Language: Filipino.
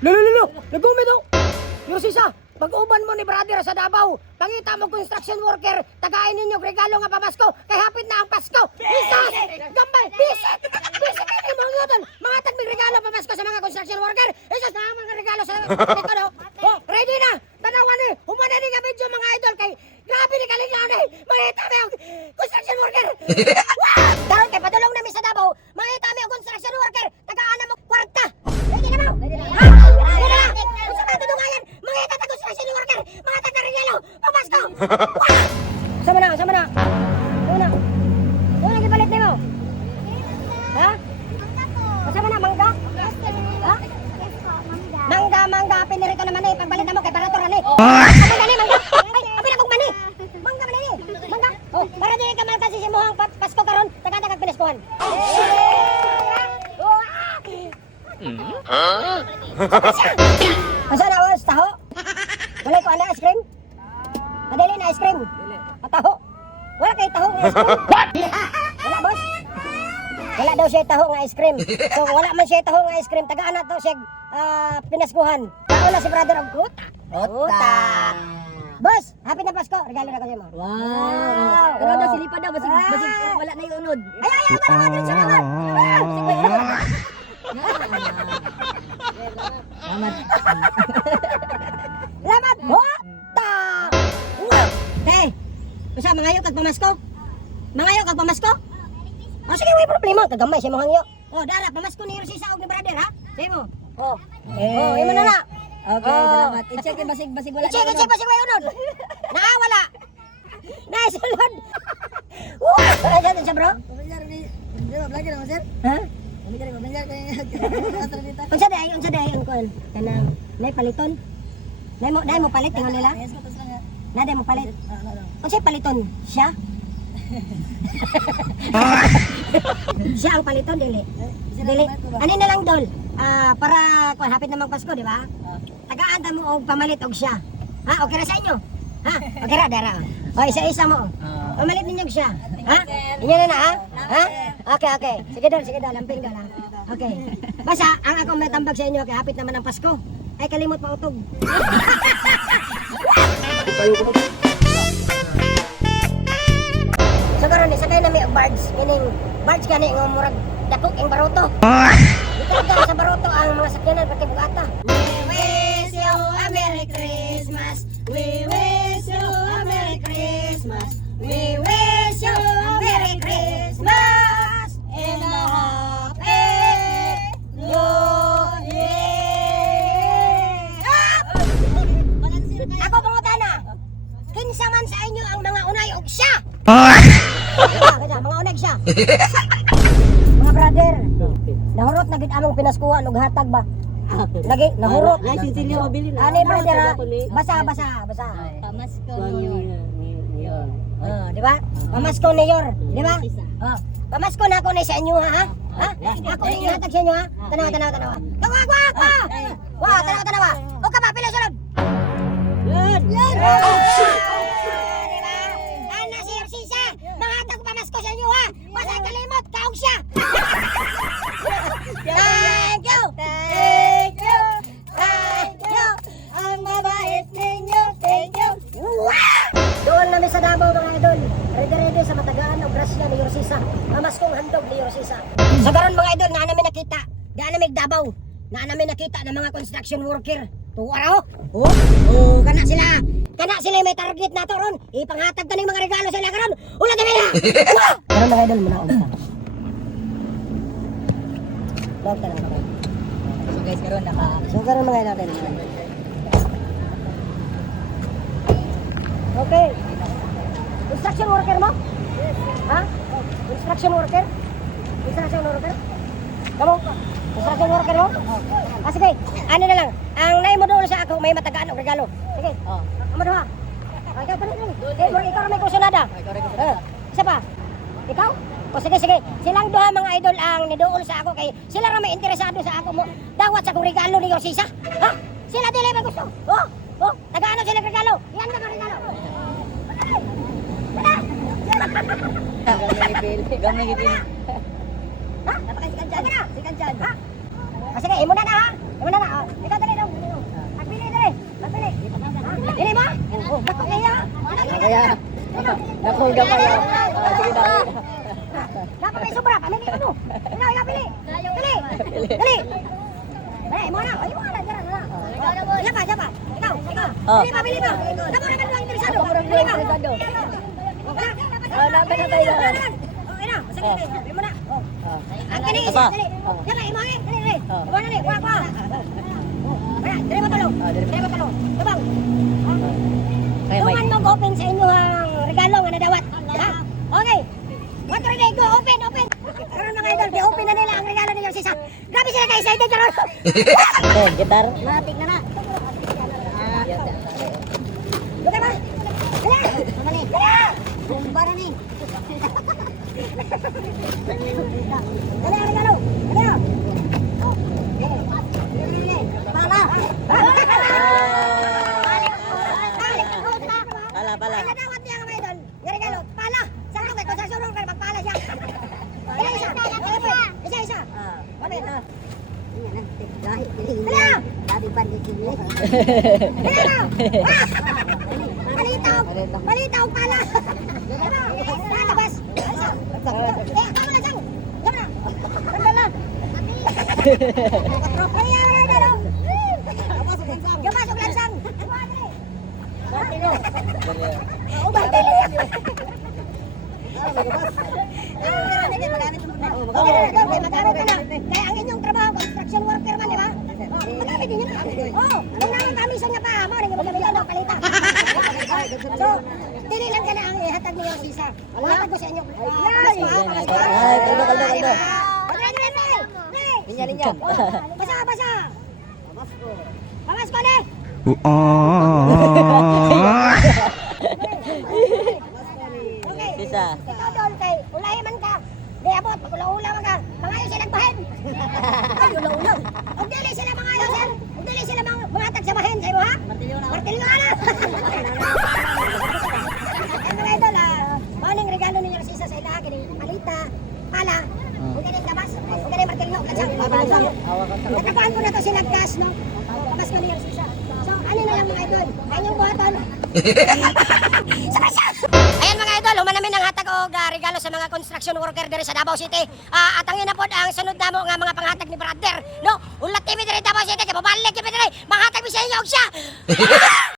Lolo, nagumit oh. Yorsisa, pag-uban mo ni brother sa Davao, pangita mo construction worker, tagain ninyo regalo nga pamasko, kay hapit na ang Pasko. Bisos! Gambay! Bisit! Bisit kayo mga yun! Mga tagming regalo pamasko sa mga construction worker. Isos na mga regalo sa ito no. Oh, ready na! Tanawan ni! Humana ni nga video mga idol kay grabe ni kaliglaw ni! Mangita mo yung construction worker! Daron kay padulong namin sa Davao, mangita mo yung construction worker, tagaan na mo kwarta! Ready na mo? Ready na! Sa katudungayan, mga construction worker, mga taga-regalo, pamasko! Sama na! Sama na! Yung nagipalit na mo? Ha? Sama na, mangga? Ha? Mangga, pinirito naman eh, pagbalit na mo kay Parator ani. Mangga ni, mangga! Ay, apin akong mani! Mangga man ni, mangga! Oh, para di ka malkas si Muhang Pasko karon, taga-taga piniskuhan. Asa na was taho? Wala ko ana ice cream? Madali na ice cream. Taho. Wala kay taho nga ice cream. Wala boss. Wala daw siya taho nga ice cream. So wala man siya taho nga ice cream, tagaan na to siya pinaskuhan. Tao na si brother og kuta. Kuta. Boss, happy na Pasko. Regalo na ko sa mo. Wow. Pero daw silipa daw basig wala na yung unod. Ay, tara diretso naman. Salamat. Salamat! Wata! Hey! Masa, mangayo kag pamasko? Mangayo kag pamasko? Oh, sige, may problema. Kagamay siya mohangyo. Oh, dara, pamasko ni Yorsisa og ni brother, ha? Sige mo. Oh. Oh, imo na na. Okay, salamat. I-check yung basig wala. I-check, basig may unod. Wala. Naisulod. Wow! Ano siya, bro? Vlogger naman, sir? Ha? Vlogger kay asar dito. Unsa day ang kon? Kanang nay paliton. Nay mo palit tingon nila? Yes, ko lang. Naday mo palit. Unsay paliton? Siya? Siya ang paliton dili. Dili. Ani na lang dol. Para kun hapit namang Pasko, di ba? Tagaan ta mo og pamalit og siya. Ha? Okay ra sa inyo? Ha? Okay ra dara. O isa-isa mo. Pamalit ninyo og siya. Ha? Inyo na ha? Ha? Okay. Sige dol, lamping dol ha. Okay. Basta ang ako matambag sa inyo kay hapit naman ang Pasko. Ay kalimot pa utog. So karon sakay na may barge, meaning barge gani nga murag dakok ing baroto. Ito sa baroto ang mga sakyanan pati bugata. We wish you a Merry Christmas. We wish you a Merry Christmas. We wish you a Merry Christmas and a Happy New Year. Ako pangutana. Kinsa man sa inyo ang mga unay og siya? Kaya mga unay siya. Mga brother, nahurot na gid among pinaskuhan og hatag ba? Lagi nahurot. Ay, sisilyo mabili na. Ani brother, ha? Basa. Pamasko niyo. Di ba? Pamasko ni Yor, di ba? Pamasko na ako na sa inyo ha? Ha? Ako na yung hatag sa inyo ha? Tanawa. Wah, tanawa. O ka ba, pila sunod? Yan. Diba? Ana si Yorsisa, mga hatag ko pamasko sa inyo ha? Basta kalimot, kaog siya. Thank you. Ang mabait ninyo. Thank you. Doon namin sa Davao mga idol. Ready sa matagaan o grasya ni Yorsisa. Pamaskong handog ni Yorsisa. Sa garon mga idol, na namin nakita. Daan namin Davao. Na namin nakita ng mga construction worker. Tuwara oh. Kana sila may target na to ron. Ipanghatag ta ning mga regalo sa ila karon. Ulat na nila. Karon mga idol muna ulit. Dokta lang ako. So guys, karon Karon mga idol. Okay. Construction worker mo? Ha? Construction worker? Kamu? Construction worker mo? Sige. Ano na lang. Ang nai mo doon sa ako may matagaan og regalo. Sige. Amo duha. Ikaw pa rin. Ikaw may kusunada. Isa pa? Ikaw? O sige. Silang duha mga idol ang niduol sa ako kay sila ra may interesado sa ako mo. Dawat sa akong regalo ni Yorsisa. Ha? Sila dili man gusto. Tagaan sila regalo. Yan na regalo. Gamay gid. Ha? Napakasikan dyan. Ha? Sige, imo na ha. Imo na. Oh. Ikaw dali daw. Pagpili dali. Pagpili. Dili mo? Oh, bako kaya. Kaya. Naku, gamay. Sige daw. Dapat may sobra, pamili mo. Ikaw pili. Dali. Dali. Eh, imo na. Imo na dyan na. Siapa? Ikaw. Oh. Dili pa, pili pa. Dapat na lang interesado. Ako Dili pa. interesado. Dapat na tayo. Okay na. Sige, imo na. Oh. Ang kini isa, dali. Dali, imo ni. Dali. Imo na ni. Wa. Kaya, dali mo tulong. Dali mo tulong. Tabang. Kaya may. Tuman mo open sa inyo ang regalo nga nadawat. Ha? Okay. What are they go? Open. Karon mga idol, di-open na nila ang regalo ninyo sisa. Grabe sila ka-excited karon. Gitar. Matik na. Buka ba? Dali. Dali. Bumba na ni. Dali ang regalo. Dali. Oh. Pala. Pala. Ay, nadawat niya mga idol. Yung regalo, pala. Saan ko kung saan surong ka, magpala siya. Isa. Pamit. Dali. Dati pandit ini. Balitaw pala. Labas. Tama na dyan. Tama na. Tanda na. Kaya wala na no. Pumasok lansang. Oh, batili. Magamit ka na. Kaya ang inyong trabaho, construction worker man, di ba? Magamit din yun. Oo, nung naman kami sa nga pa, mo, nang magamit na palita. So, dili lang ka na ang ihatag niyo ang sisa. Ihatag ko sa inyo. Ay, kaldo. Linya. Basa. Pamas ko na. Okay. Sisa. Ikaw doon kay ulay man ka. Di abot, pag-ula-ula man ka. Mangayo silang bahin. Ula-ula. Huwag dili sila mangayo, sir. Huwag dili sila mga tag sa bahin. Sa'yo ha? Martilyo na. Ay mga idol, maling regalo ninyo sa isa sa ilaha. Galing palita, pala. Huwag galing labas. Huwag galing martilyo. Nakakuhaan ko na to silang gas, no? Labas ko ninyo sa isa. So, ano na lang mga idol? Ayun yung buhaton. Ayan mga idol, human namin ang hatag og regalo sa mga construction worker diri sa Davao City. At ang ina pod ang sunod namo nga mga panghatag ni brother, no? Ulat TV diri Davao City, kay babalik kay diri. Manghatag mi sa inyo og siya.